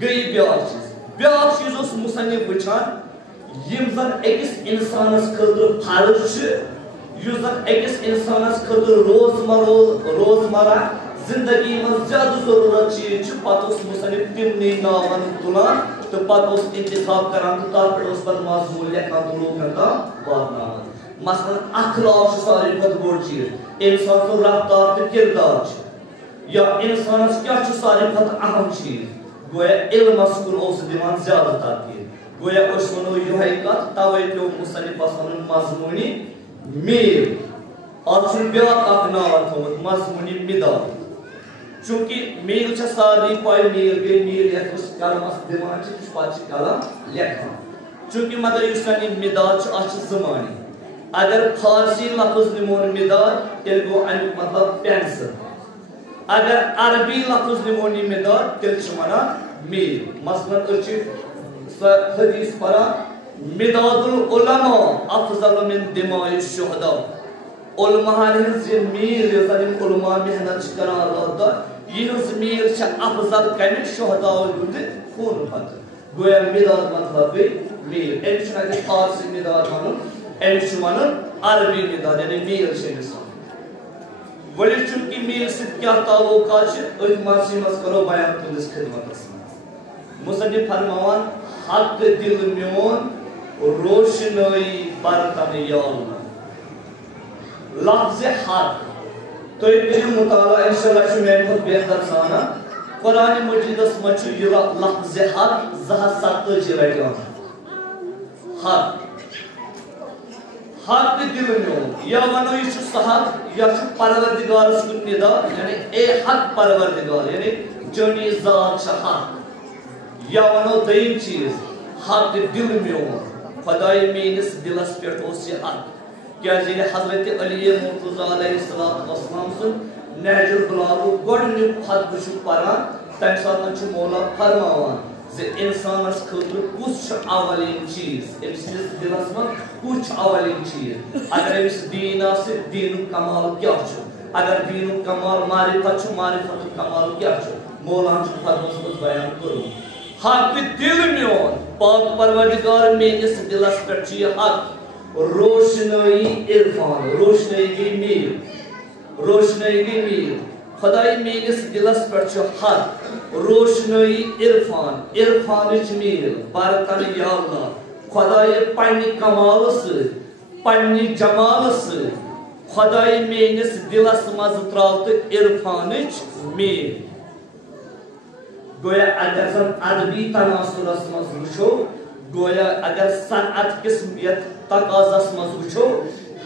गई ब्या चीज उस मुसन्निफ वुचान यम जन अकिस इंसानस खतर फर्ज युस जन अकिस इंसानस खतर रोजमर्रा जिंदगी में ज्यादा जरूरत चीज पत मुसन्निफ तिमनी नावन तुलान तो पत इंतखाब करान तो तथ पे पत मजमून लेखान तो लोकन तक वातनान मसलन अखलाक सारी खत बोड़ चीज इंसान तो रफ्तार तो किरदार या इंसान क्या सारी खत अहम चीज गोया इल्मस कुन दिवान ज्यादा ताकीद गोया वनो यह कत तवे पे मुसन्निफस वन मजमूनी मीर अत ब्या नाव थोमुत मजमूनी मिदाद चूंकि मील सारी पाई मील गई मील यस कलमस दिवान पे कलम लेखान चूंकि मगर मिदाद जमानी अगर फारसी लफ्ज निमोन मिदाद तेल गो अमुक मतलब पेंसिल अगर अरबी लफ्ज निमोन मिदाद तेल वना मील मसलन हदीस परा मिदादुल उलमा अफजल मिन दिमाइ शुहदा उलमा मील उलमा मेहनत करान अल्लाह यह मील अफजल कम शुहदा खून खत गोया मिदाद मतलब गई मील अम फारसी मिदाद वन अम अरबी मिदाद यानी मील वली चूंकि मील क्या ताल्लुकात मरसी मज करो बयान तुंदिस खिदमत मुसन्निफ फरमान हक दिल म्योन रोशनई बरतन या अल्लाह लफ्ज हक तो करियो मुताला इंशाअल्लाह मेरे खुद बेहतर साना कुरान मजीदस मच लफ्ज हक 270 रटन हक हक दिल म्योन या वनो यह हक या परवरदिगारस कुन निदा यानी ए हक परवरदिगार यानी जनी जात हक या वनो दयिम चीज हक दिल म्योन खुदाई मेनिस दिलस पे यह हक क्या हजरत अली मुर्तज़ा अलैहिस्सलाम सुन नहजुल बलागह गोडनु खत बु परान तम सात मौला फरमावान जे इंसानस खतर कुछ अवलिन चीज अमिस दिलस में कुछ अवलिन चीज अगर अमिस दीन आसे दीन कमाल क्या अगर दीन कमाल मारिफत मारिफत कमाल क्या मौला फरमास बयान करो हक दिल म्योन पाक परवरदिगार मेनिस दिलस पे हक रोशनई इरफान रोशनई की मीर खुदाई मेनिस दिलस पे हक रोशनई इरफान मीर बरतन या अल्लाह खुदाई पन्नी कमाल पन्नी जमाल खुदाई मेनिस दिलस मज त्राव तो इरफान मीर गोया अगर सन अदबी तनासुरस मज वुचो गोया अगर सनअत किस्मियत तकाजस मज वुचो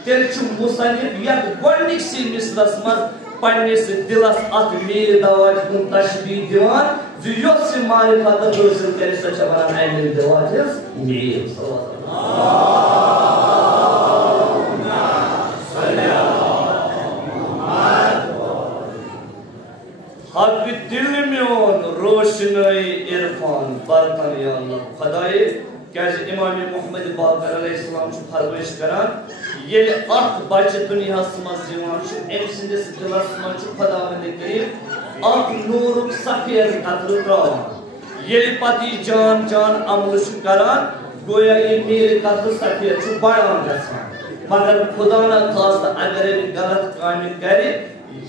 तेल मुसन्निफ यत गोडनिकसी मिसलस मज पन्निस दिलस अत मीर दवाज कुन तशबीह दिवान जो योस मारिफत हासिल करे सच वनान अमिल दवाज मीर हक दिल म्योन रोशनई इरफान बरतन या अल्लाह खुदाई क्या इमाम मोहम्मद बाकर अलैहिस्सलाम फरमाइश करान ये अख बच दुनिया मज अम सिंदिस दिलस मज खुदावंद करीम अख नूरुक सफेद कतर त्रावान ये पति जान जान अमल करान गोया ये मेरे कतर सफेद बढ़ान गसान मगर खुदा ना खास्ता अगर गलत काम करे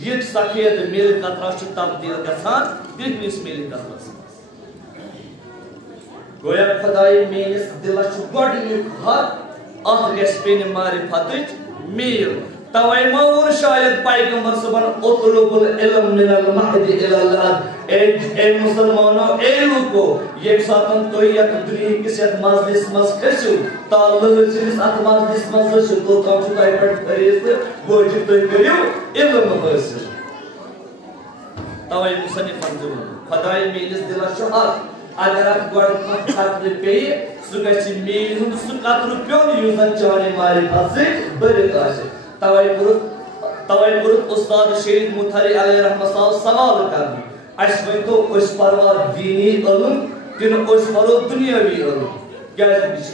ये सफेद मेरे कतरा तब्दील गसान दिखनिस मेरे कतरस गोया खुदाई मेनिस दिलस गोडनिक हक अत गस पेन मारिफत मील तवै मौर शायद पैगंबर सुबन उतलुबुल इल्म मिनल महदी इलल लहद ए मुसलमानो ए लोगो ये सातन तो यत दुनिया किस यत मजलिस मज खसु ताल जिस अत मजलिस मज खसु तो काम ताई पर फरीज बोज तो करियो इल्म हासिल तवै मुसन्निफ फरमायो खुदाई मेनिस दिलस हक अगर आप गोड कतर पे सु गछि मेल हुन सु कतर प्योन युजन चाने मारिफत से बरित आसे तवै पुरुत उस्ताद शहीद मुथरी अलैहि रहमत सवाल कर अस वन तो उस परवा दीनी इल्म किन उस परो दुनियावी इल्म क्या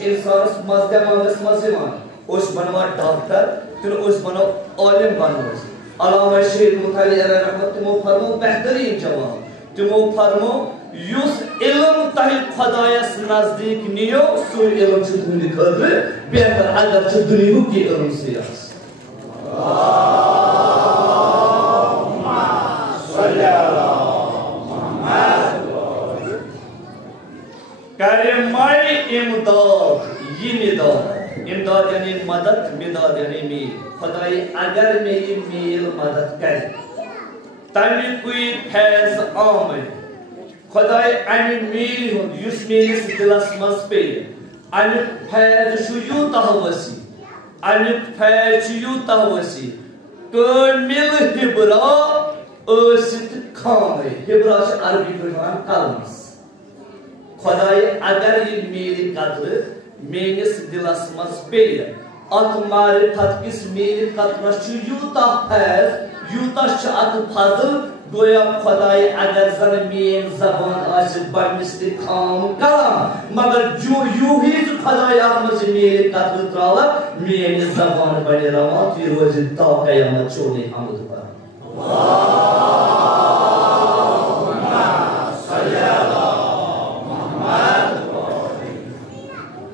इंसान मज दिमागस मज उस बनवा डॉक्टर किन उस बनो आलिम बनवा अल्लामा शहीद मुथरी अलैहि रहमत तिमो फरमो बेहतरीन जवाब तिमो फरमो युस इल्म तह खुदायस नजदीक नियो सो इल्म छ तुंदि खतर बेहतर अगर छ दुनिया की इल्म से करिमाई इमदाद यानी मदद, मिदाद यानी मील। खुदाई अगर मेरी मील मदद करे तमी कोई फैज आमे खुदाई अमी मील युस मेरिस दिलस मज पे अमी फैज छु यूतह वसी, अमी फैज छु यूतह वसी कामिल हिब्रा असित खामे। हिब्रा छ अरबी पढ़ान कलमस। खुदाई अगर ये मेरी कदर मेनिस दिलस मज पे अत मारिफत किस मेरी कदर छु यूतह फैज यूतह छ अत फजल गोया खुदाई अगर जन मेन जबान आसित बनिस खाम कलम मगर जो यू ही खुदाई आत्मज मेरी कदर त्रावा मेन जबान बने रवा ती रोज ता कयामत चोने हमद पर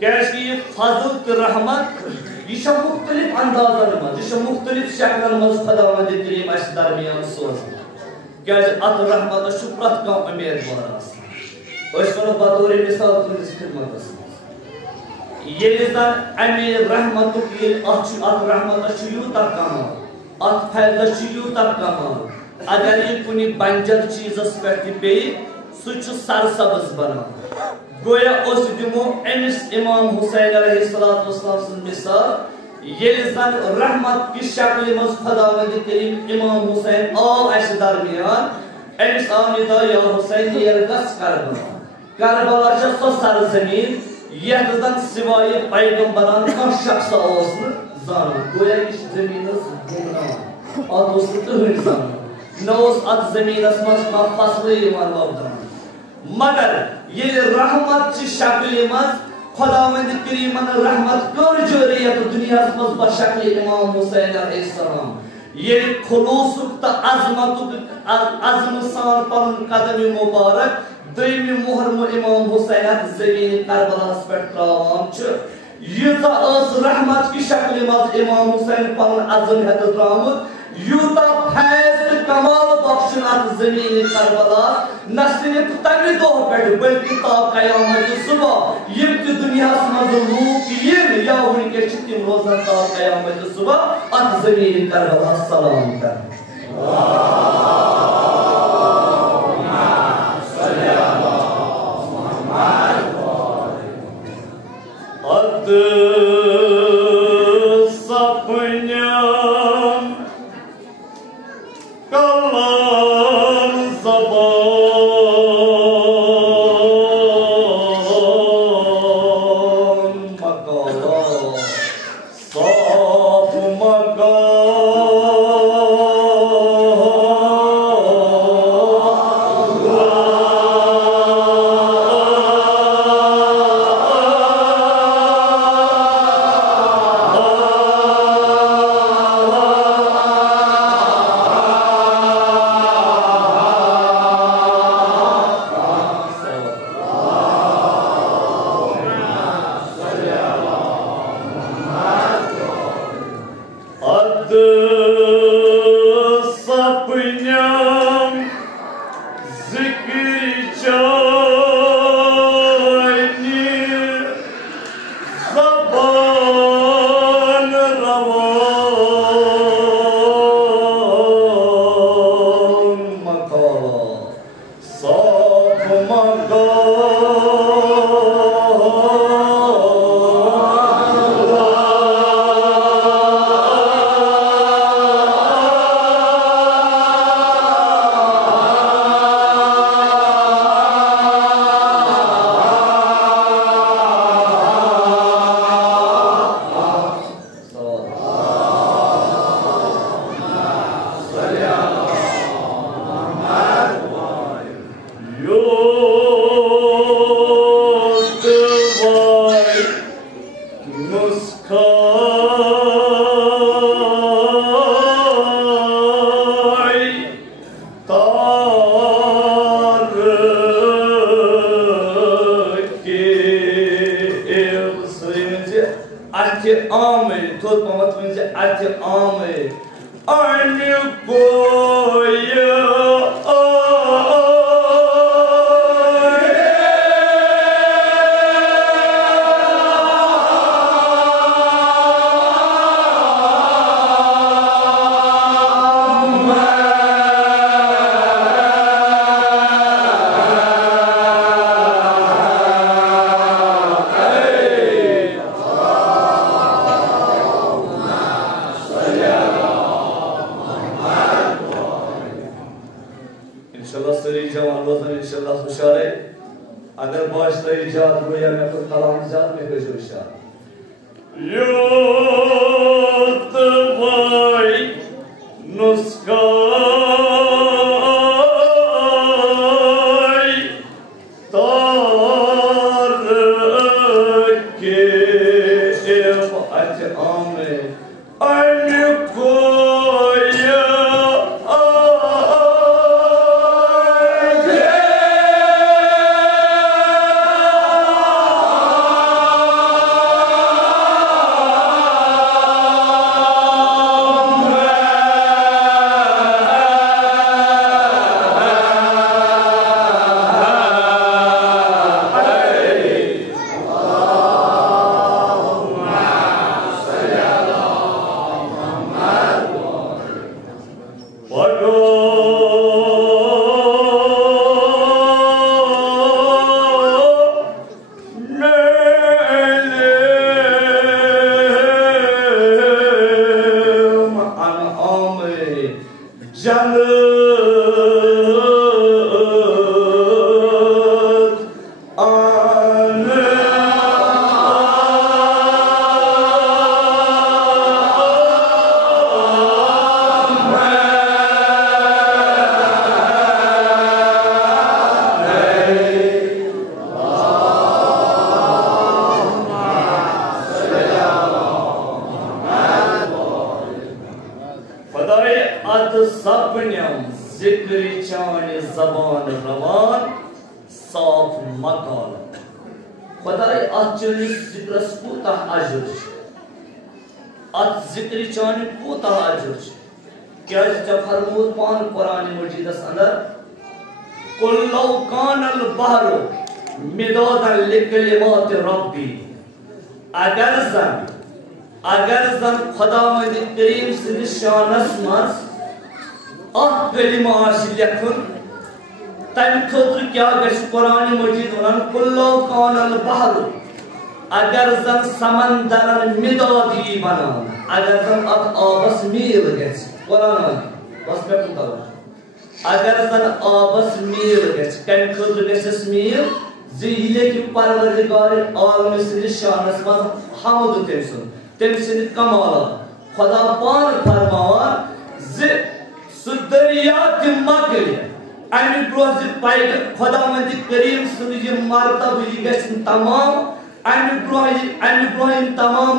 कैसे ये फजल की रहमत ये मुख्तलिफ अंदाजन मज ये मुख्तलिफ शक्लन मज खुदावंद करीम अस दरमियान सोज क्या अत रहमत प्रत कम उम्मीदवार वो बतौर मिसाल तुंदिस खिदमत ये अमे रहमत अत रहमत यूतह कमाल अत फैज यूतह कमाल अगर ये कुछ बंजर चीजस पे पे सह सरसब्ज बना गोया उस दिमो अमिस इमाम हुसैन अलैहिस्सलाम मिसाल ये जन रहमत की शक्ल मज खुदावंद करीम इमाम हुसैन आव अस दरमियान अमिस आव निदा या हुसैन ये गस करबला छ सो सरजमीन यथ जन सिवाय पैगंबरान का शख्स ओस जान गोया इस जमीन गुमनाह और दोस्त इंसान नौस अत जमीनस मज का फसल यमान वबदान मगर ये रहमत की शक्ल मज खुदावंद करीमन रहमत कर जोरियत दुनिया मज बशक्ल इमाम हुसैन अलैहिस्सलाम ये खुलूस त अजमत अज़म सान पन कदम मुबारक दयमी मुहर्रम इमाम हुसैन जमीन करबला पे त्रावान छ युता अस रहमत की शक्ल मज इमाम हुसैन पन अज़म हेत त्रामुत युता फैज कमाल बख्शन जमीन करबला न सिर्फ तमी दो पे बल्कि ता कयामत सुबह यम दुनिया मज लूक यम या उनके चितिम रोजन ता कयामत सुबह अत जमीन करबला सलाम कर अद सपन्याम कलाम ज़बान मकाला साफ यो आमे थोत पमत वंज अर्थ आमे अन कोय अगर बाश तरी जात हो या मैं कुछ कलाम जात में कोई जोशा योत भाई नुस्खाई तार के अच्छा आमे अन कोया अगर जन खुदावंद करीम सद शानस मज कलिमा लेखन तम खुद क्या कुरान मजीद वन कुल्लो कानल बहर अगर जन समंदर मिदाद यी बनान अगर जन अत आबस मील गस कुरान बस पे अगर जन आबस मील गस कम खुद गस मील ज़िले की परवरदिगार आलम सद शानस मज हमद तम सद कमाल खुदा पान फरमान दरिया मकल अमि ब्रो खुदावंद करीम सद मरतब यह तमाम अमि ब्रो तमाम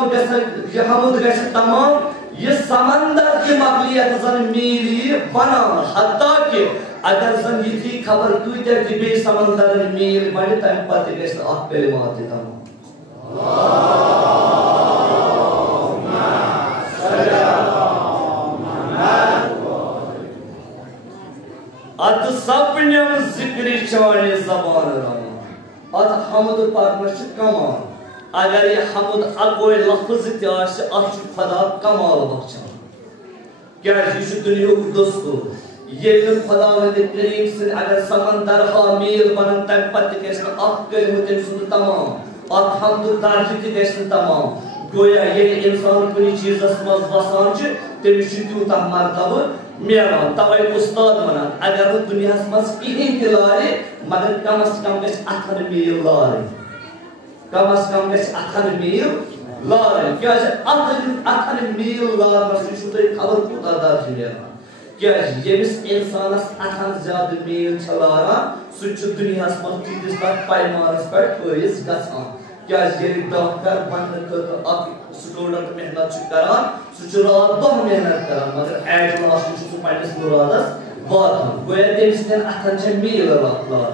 हमद ग तमाम यह समंदर की मकलियत जन मील बनान हत्ता कि अगर जन यी खबर कूत बे समंदर मील बन तम पे कलिमात तमाम अत सपनम जिक्र चाने जबान रवान अत हमद पकन कमाल अगर यह हमद अगोय लफ्ज तह खुदा कमाल बख्शान क्या दुनिया दोस्तों ये खुदावंद करीम सद अगर समंदर हा मील बनन तम पे कलिम तम सुद तमाम अत हमद दर्ज तह तमाम गोया ये इंसान कुछ चीजस मज बसान तमिस तूत मरतब मिलान तवे उस्ताद वनान अगर दुनिया मज कहीं लारे मगर कम अज कम गस अथन मील लारे कम अज कम गस अथन मील लारे क्या अथन मील लारनस खबर कूत दर्ज मिलान क्या यमिस इंसानस अथन ज्यादा मील लारान सह दुनिया मज तीस पैमानस पे फैज गसान क्या डॉक्टर बनने स्टूडेंट मेहनत करान सह रात दह मेहनत करान मगर एट लास्ट सह पन्निस मुरादस वातान गोया तमिस अथन मील लारान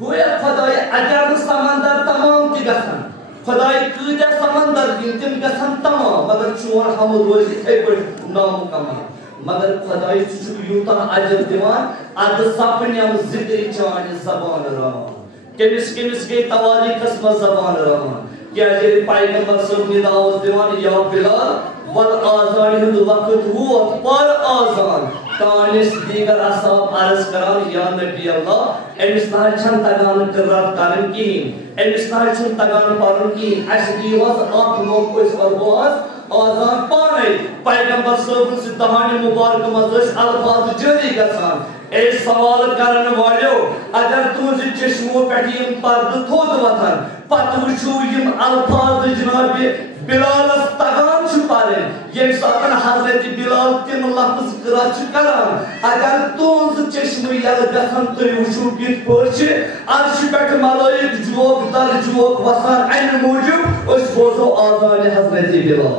गोया खुदाय अगर समंदर तमाम त गसान खुदाई कूदा समंदर दिन गसन तमाम मगर चोर हम रोज इथे पर नामुकम्मल मगर खुदाई छु यूता अजर दिवान अद सपनम जिक्र चान जबान रहमान केमिस के तवारीखस में जबान रहमान क्या जे पैगंबर सब निदाओस दिवान या बिलाल वल आजान हिंद वक्त वोत पर आजान तानिस दीगर असहाब अर्ज करान या नबी अल्लाह एमिस ना छन तगान करत करन की एमिस ना छन तगान पारन की अस दीवास आख लोग कोस अरबाज आजान पाने पैगंबर सब से दहाने मुबारक मजस अल्फाज जारी गसान ए सवाल करन वालो अगर तुझ चश्मो पेटियम पर्द थोद वतन पत वुचु यम अल्फाज जनाब बिलाल तगान छु पारे ये सातन हजरत बिलाल तिम लफ्ज करा छु करान अगर तुझ चश्मो यल गसन तो वुचु कित पोछ अर्श पेट मलाइक जोक दर जोक वसान अन मौजूद उस बोझो आजान हजरत बिलाल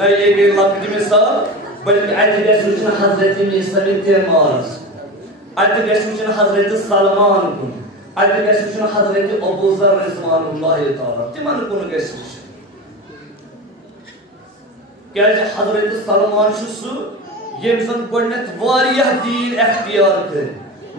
नहीं ये लफ्ज मिसाल बल्कि अत गन हजरत मिसमिन तेमारस अत गन हजरत सलमान कुन अत गन हजरत अबू जर रिज़वानुल्लाह तआला तिमन कुन गस क्या हजरत सलमान सु यम जन गडनत वारिया दीन इख्तियार कर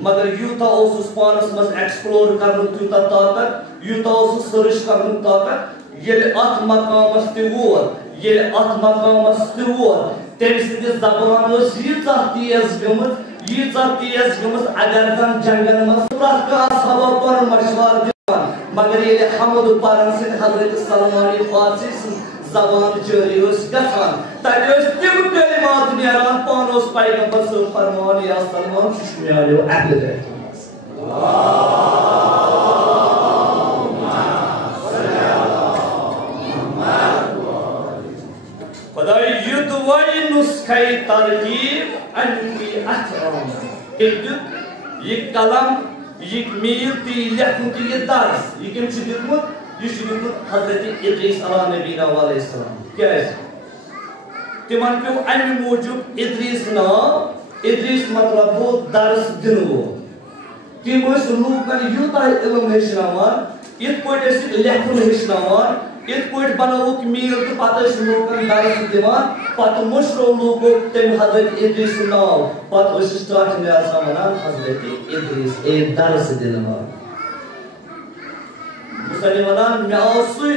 मगर यूता ओसुस पानस मस एक्सप्लोर करन तुता ताकत यूता ओसुस सर्च करन ताकत येल अत मकामस ते वोत ये अत मकामस ते वोत तेम सिद जबान ओस यीता तेज गमत अगर जन जंगल मस प्रत का सबब पर मशवार दिवान मगर ये हमद पारन से हजरत सलमान फारसी जबान जारी ओस गसान तक तिम कलिमात नेरान पान ओस पैगंबर सब फरमान या सलमान शुक्रियालो अकल खुदाई युद्ध वही नुस्खे तरकीब अनकी अहतराम ये कलम ये मील ती लेखन ती ये दर्स ये किम छु दितमुत ये छु दितमुत हजरत इद्रीस अला नबीना अलैहिस्सलाम क्या तिमन पे अमि मौजूद इद्रीस मतलब वो दर्स दिनवो तिम लूकन यूता इल्म हेचनावान इत पट लेखन हेचनावान इत पट बनवुक मील तो पत लूकन दर्स दिवान पत मुशरो लोगो तम हजरत इद्रीस नाव पत स्टार्ट में आसमान हजरत इद्रीस ए दर्स दिनवान मुसलमान म्यासु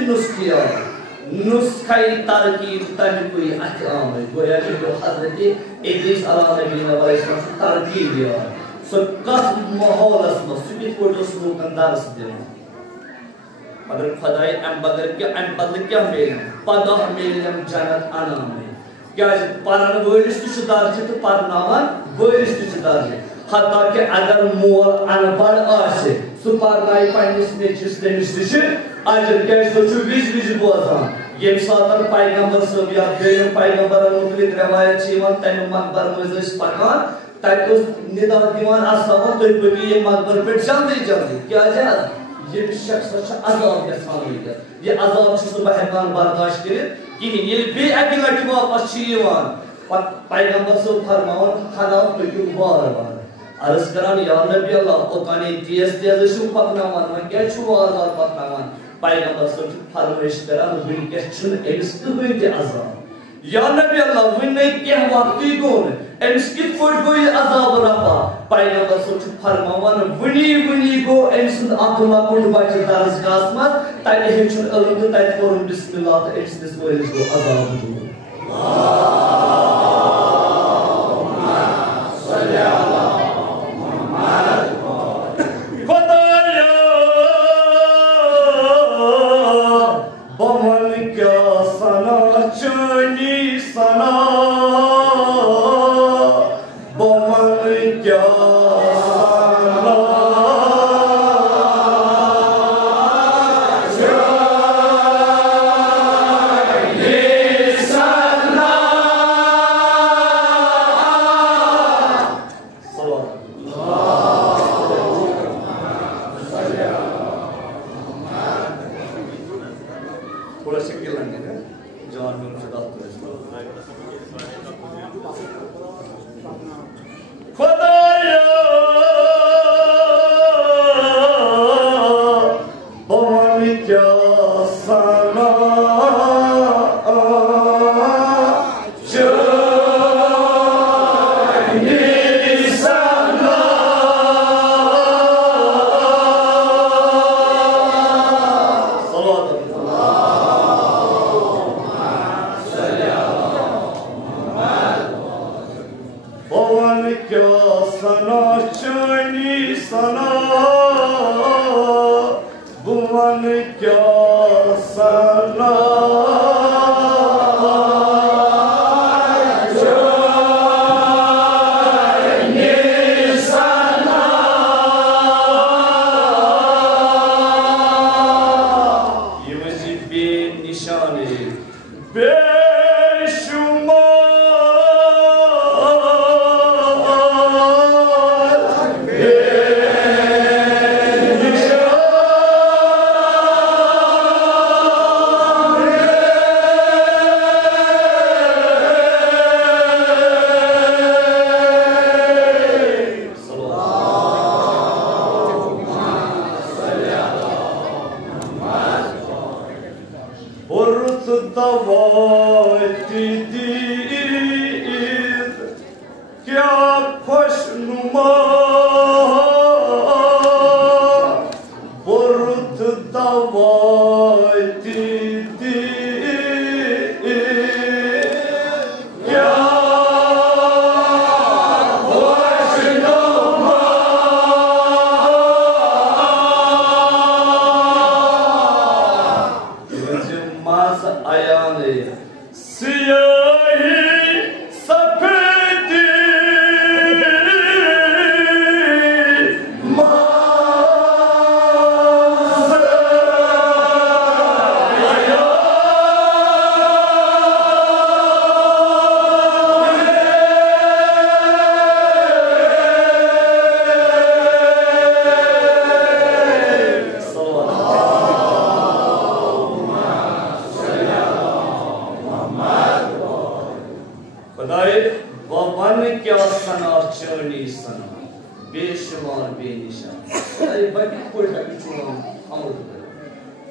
नुस्खे तरकीब तन कोई अहकाम है गोया कि हजरत इद्रीस अला नबीना अलैहिस्सलाम तरकीब दिया सो कस माहौलस में सुकित कोटस लूकन दर्स दिवान मगर खुदाई अम बदल क्या मेल पदा मेलम जन्नत अनाम क्या परन वलिस तु दर्ज तो परनावन वलिस तु दर्ज हत्ता कि अगर मोल अनपढ़ आसे सु परनाई पन्निस नेचिस तमिस तु अजर क्या सो विज बोजान यम सातन पैगंबर सब या बेन पैगंबर मुतलिक रवायत छीवन तम मकबर मजस पकान तक निदा दीवान असवा तो पकी ये मकबर पे जल्दी क्या जात ये शख्स अजाब गसान ये अजाब सुबह हेकान बर्दाश्त कर कि ये बे अकि लट वापस छीवान पैगंबर सब फरमान हलाल पकु बार अर्ज करान या नबी अल्लाह ओतानी तेज छु पकनावन वन क्या छु वार पकनावन पैगंबर सब फरमाइश करान वन के छु एस कोई ते अजाब या नबी अल्लाह वन के वक्ती गोन एस कित कोट गो ये अजाब रफा पैगंबर सब फरमावन वनी गो एस अकला कोट बच दर्स गास मत ताकि हम छु अलग तक कोन बिस्मिल्लाह तो एस दिस गो अजाब दूर थोड़ा सा गिलन है जान में खुदा खुदाया पवन क्या सना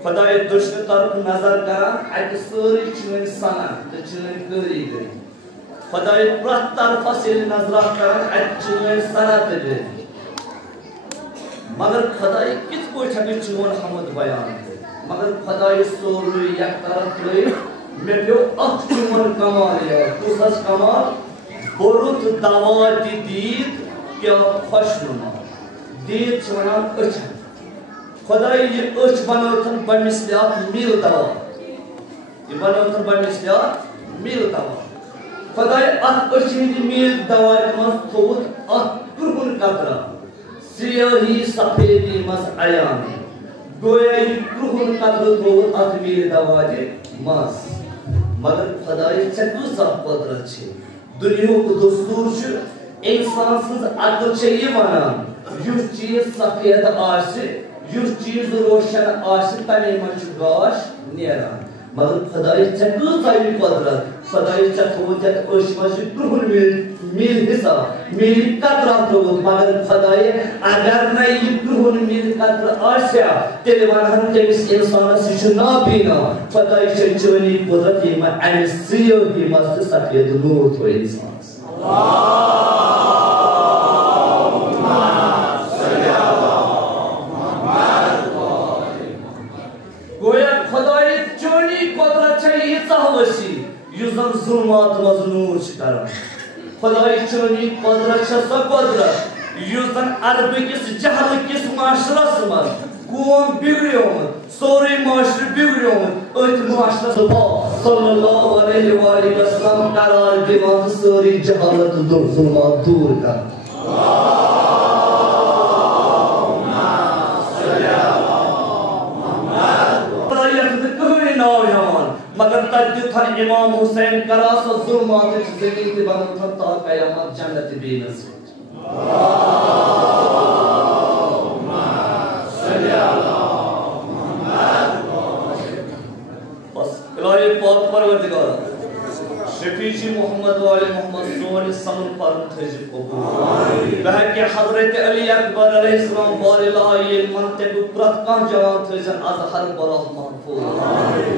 खुदाए दुश्मन तरफ नजर करान अति सारी चीन सना तो चीन गरी गई खुदाए प्रत तरफ से नजर करान अति चीन सना तो गई मगर खुदाए किस को छके चीन हमद बयान मगर खुदाए सोरी एक तरफ ले मैं जो अख चीन कमाल या कुसस कमाल बोरुत दावाती दीद क्या खुशनुमा दीद चुना अच्छा खुदाई ये उच्च बनोतन बमिस्लियात मील दवा ये बनोतन बमिस्लियात मील दवा खुदाई अत उच्च हिंदी मील दवा मस थोत अत कुर्बन कतरा सियाही सफेदी मस आयाम गोया ये कुर्बन कतरा थोत अत मील दवा जे मस मगर खुदाई चक्कू सब पत्र छे दुनिया को दस्तूर छ इंसान सज अकल छे ये वनान युस चीज सफेद आसे युस चीज रोशन आसे तने मन गाश नेरान मगर खुदाई चक्कू साई पत्र खुदाई चक्कू जत ओशमस कुर्बन मील हिसा मील कतरा थोत मगर खुदाई अगर न ये कुर्बन मील कतरा आसे तेरे वनान तेस इंसान से ना पीना खुदाई चचनी कुदरत ही मन अनसियो ही मस्त सफेद नूर तो इंसान गोया खुदाई चोनी कुदरत चाहिए चाहवसी युजन जुल्मात मजनूर शिकरा खुदाई चोनी कुदरत छ कुदरत युजन अरब किस जहल किस माशरस मज कौम बिगड़ो सोरे माशर बिगड़ो अत माशरस सल्लल्लाहु अलैहि वसल्लम करार दिमाग सोरी जहालत जुल्मात दूर कर मगर तक था इमाम हुसैन करास जुल्मात ज़मीन ते बन था क़यामत जन्नत बेनसीब बस इलाही पाक परवरदिगार शफीची मोहम्मद वाले मोहम्मद सोने समन पर तजिब को वह के हजरत अली अकबर अलैहिस्सलाम बारिला ये मंतक प्रतकां जवान तजन अजहर बलाह महफूज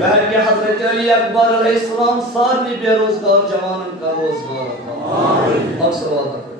वह के हजरत अली अकबर अलैहिस्सलाम सारी बेरोजगार जवानों का रोजगार आमीन अब सलावत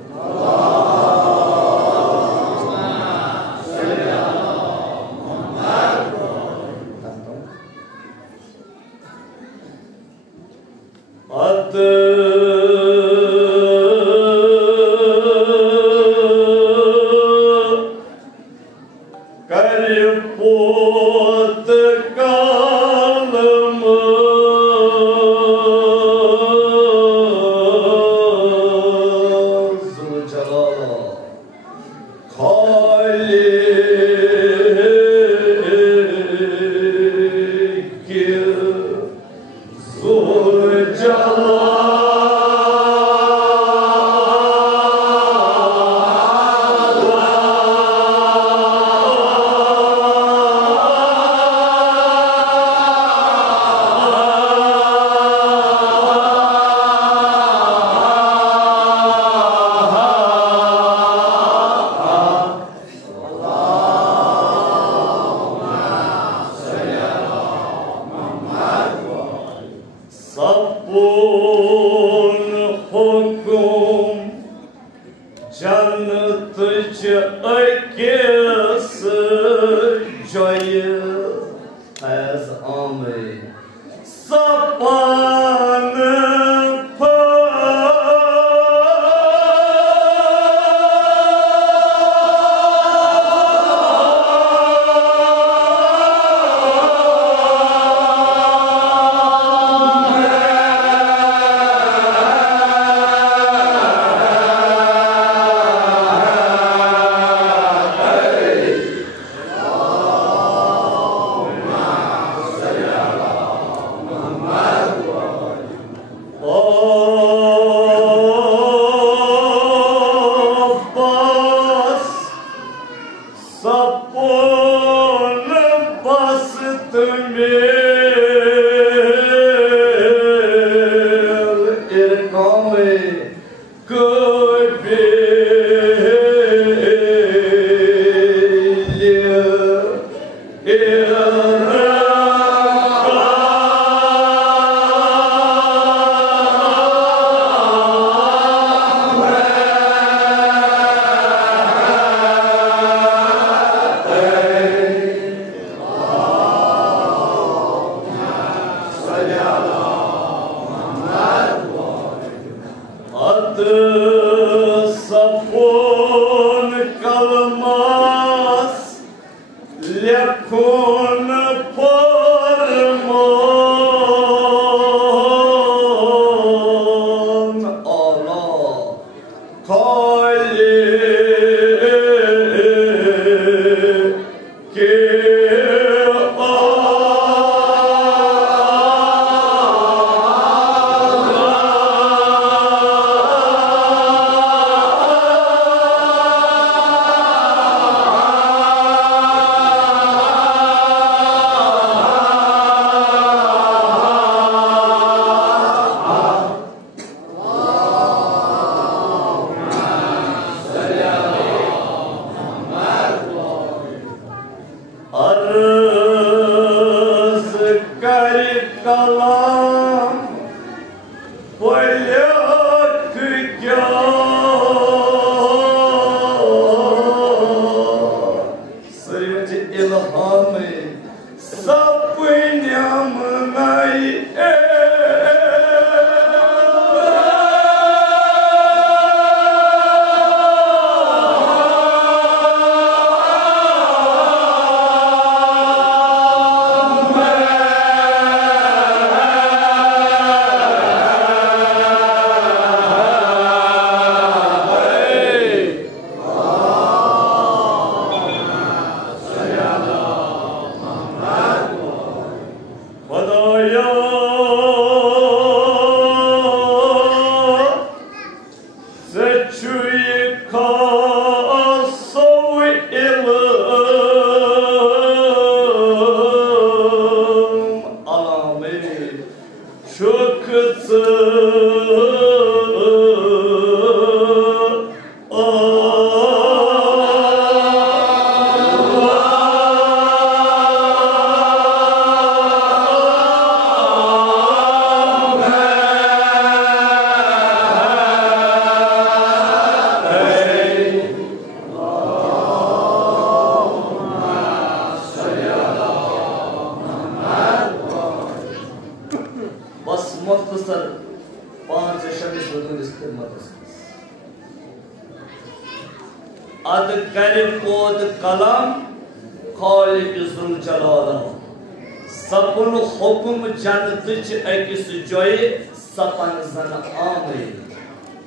अकिस जोय सपन जन आमर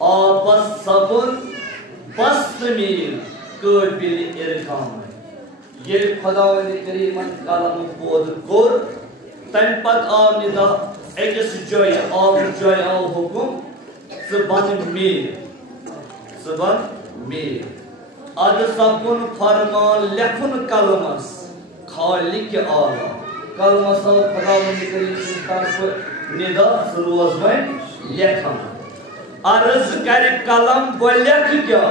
आपस सबन बस्तमीर काबिल इरकाम ये खुदावंद करीमन कलम पोद कोर तम पत आव निदा अकिस जोय आव हुकुम सबन मीर अद सपन फरमान लेखुन कलमस खालिक आला कलमस खुदावंद करीम तरफ निदा रोज में लेखन अर्ज कर कलम वो लेख क्या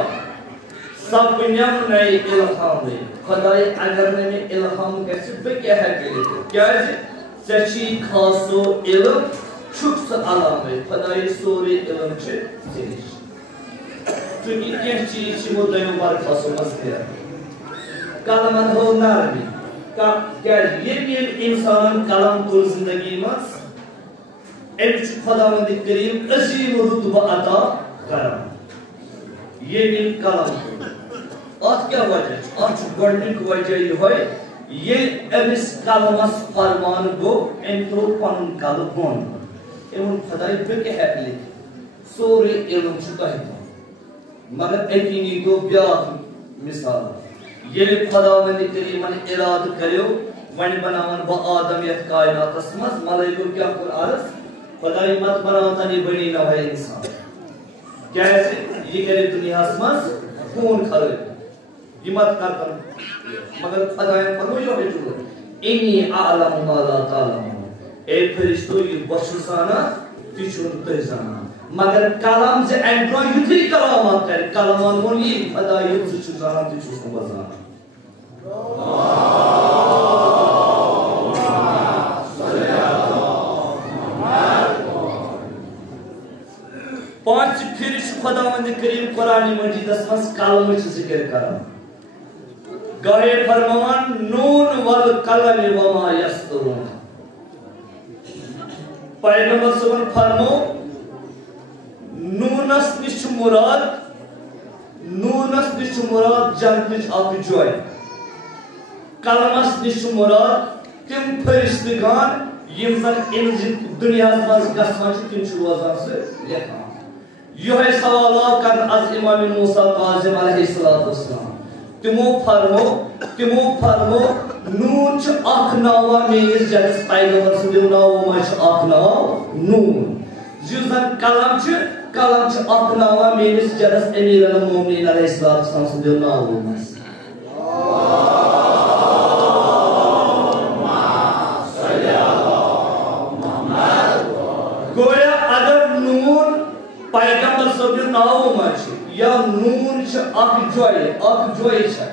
सपनम नई इल्हाम खुदाई अगर में इल्हाम गछि बे क्या है क्या सची खासो इल्म छुप स अलाम खुदाई सोरे इल्म छ जिनिश तो कि क्या चीज मो दयो बार खासो मस्तिया कलम हो नारबी का क्या ये इंसान कलम तो जिंदगी में एमच खुदावंद करीम अजीम रुतबा अता कर ये मिल कलम अत क्या वजह अत गणनिक वजह ये अमिस कलमस फरमान गो एम तो पन कल बोन एवं खुदाई पे के हैपली सोरे इल्म छुता है मगर एकीनी गो ब्या मिसाल ये खुदावंद करीम मन इराद करियो वन बनावन ब आदमियत कायनात मस मलाइको क्या कर अर्ज खुदाई मत बनावता नहीं बनी ना है इंसान कैसे ये करे दुनिया मस खून खरे ये मत करता मगर खुदाई फरमायो यो बेटू इन्नी आलम मा ला तालम ए फरिश्तो ये बशुसाना तिचुन तजाना मगर कलाम से एंड्रो युथी कलाम कर कलाम मोन ये खुदाई तिचु जाना तिचु समझना पांच फिर खुदावंद करीम कुरान मजीद मस कलम जिक्र करा गए फरमान नून वल कलम वमा यस्तरून पैगंबर सुबन फरमो नूनस निश मुराद जन्नत अक जोय कलमस निश मुराद तिम फरिश्तगान यम जन इन दुनिया मज गसान तिम रोजान से लेखा यह सवाल कर अज इमाम मूसा काजिम अलैहिस्सलाम तिमो फरमो नून छ अख नावा मेस जगस पैगंबर सुदियो नाव मच अख नावा नून जुजन कलम छ अख नावा मेस जगस अमीर अल मोमिनीन अलैहिस्सलाम सुदियो नाव मच गोया अगर नून पैगंबर सब नाव मच या नून छ अख जोय छ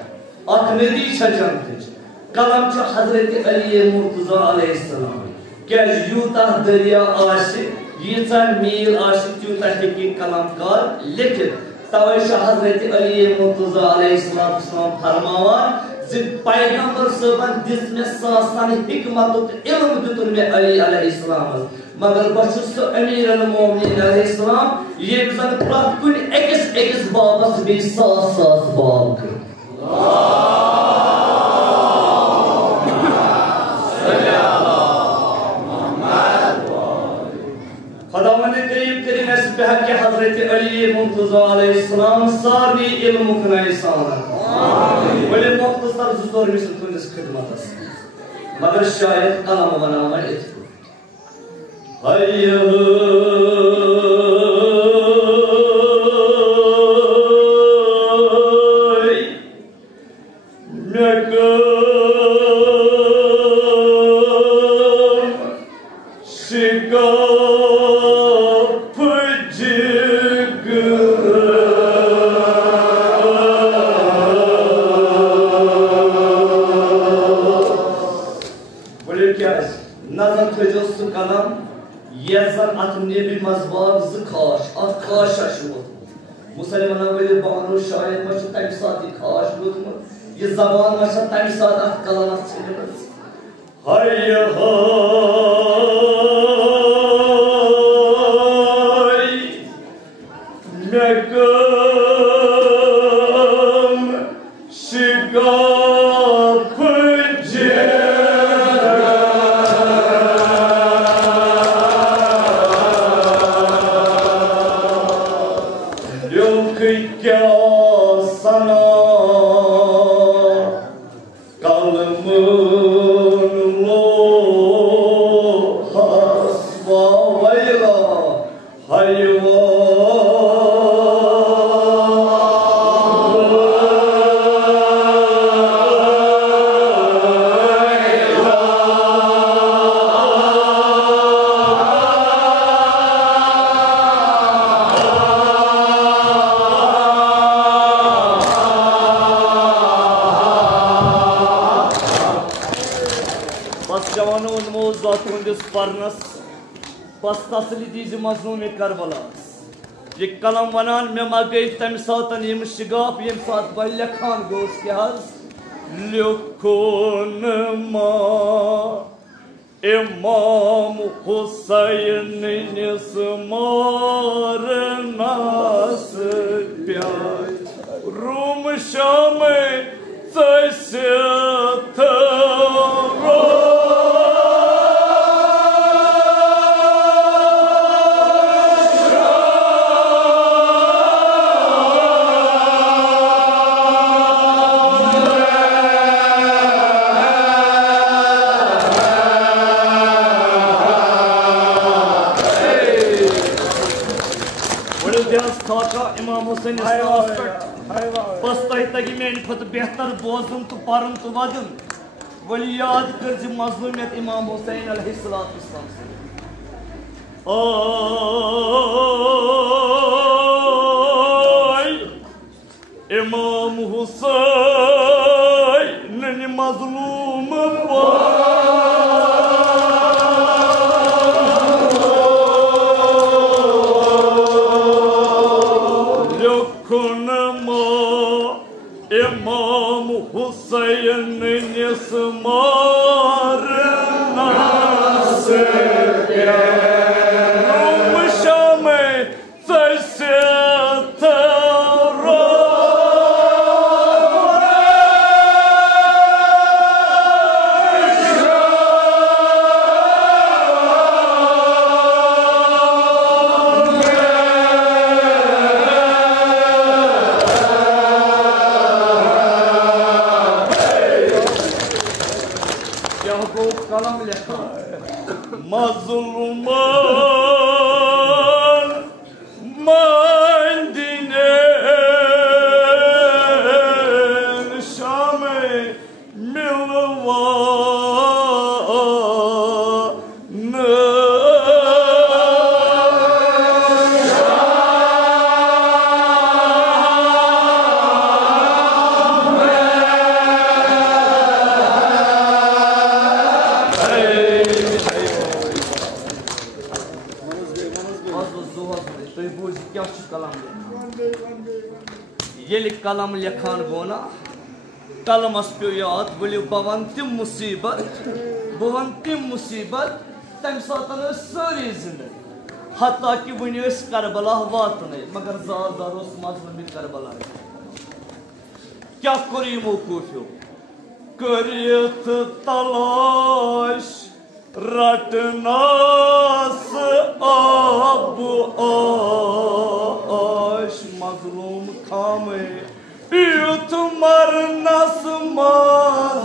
अख नदी छ जन्नत कलम छ हजरत अली मुर्तजा अलैहिस्सलाम क्या यूता दरिया आशि यीचा मील आशि त्यूता हेकि कलमकार लिखित तवे छ हजरत अली मुर्तजा अलैहिस्सलाम फरमावान जे पैगंबर सबन दिसमे सासान हिकमत इल्म दितुन में अली अलैहिस्सलाम मगर बचुस अमीर अल मोमिनीन अलैहिस्सलाम ये जन प्रत कुन एक्स बाबस बे सास बाब खुदावंद करीम पे कि हजरत अली मुर्तजा अलैहिस्सलाम सारी इल्म कनाई साना बड़े मुख्तसर जुदोर मिसल तुनिस खिदमत मगर शायद कलम बनावा इथ अय्यो शिका Yazan at nebi mazbağ zıkaş, at kaşa şu oldu. Musallimana böyle bağlı şayet maçı tam saati kaş oldu mu? Ye zaman maçı tam saat at kalanak çevirmez. Hayy hay Mekam şigapıcı yok ya sana kalımın lo hasva vayla hayvan Parnas pastasli dizi mazlum Karbala. Ye kalam vanan me magayf tam saatan yem shigaf yem saat balya khan gos ke haz lokonma İmam Hüseyin'in smarnası piyay Rum Şam'ı taşıtır İmam Hüseyin pastaytagi men khud behtar bozum tu parum tu vadum vali yad kar mazlumiyat İmam Hüseyin aleyhissalatu vesselam ay İmam Hüseyin'in mazlumu var İmam Hüseyin'in smarnası Rum Şam'ı taşıtır mazluman mandinen Şam'ı milvanı Yelik kalam lekhan gona kalam aspyo yad boli bavantim musibet tam satan sari zinde hatta ki bu ünives Karbala vatne magar zardaros mazlum bir Karbala kya korayım o kufyo köriyet talaş ratnas abu aş mazlum kame yutmar nasmaz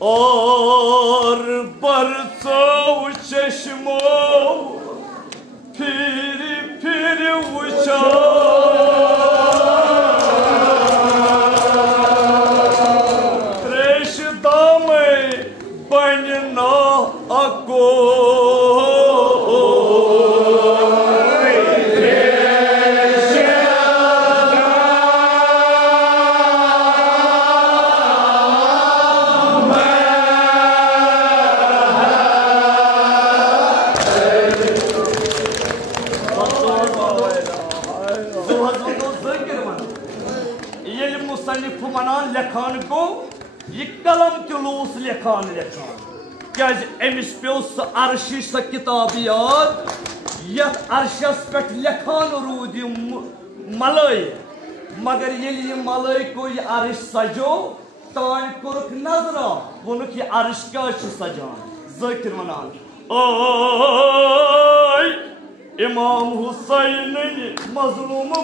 और बरसों चश्मों फिर उछा मुसन्निफ वनान लेखान गो ये कलम तुलूस लेखान क्या अमिस पे अर्शी स किताब याद यथ अर्शस पे लेखान रूद मलय मगर ये मलय को ये अर्श सजो तान कोरुक नजरा वोनुक ये अर्श क्या सजान ज़ाकिर वनान ओय इमाम हुसैन मजलूम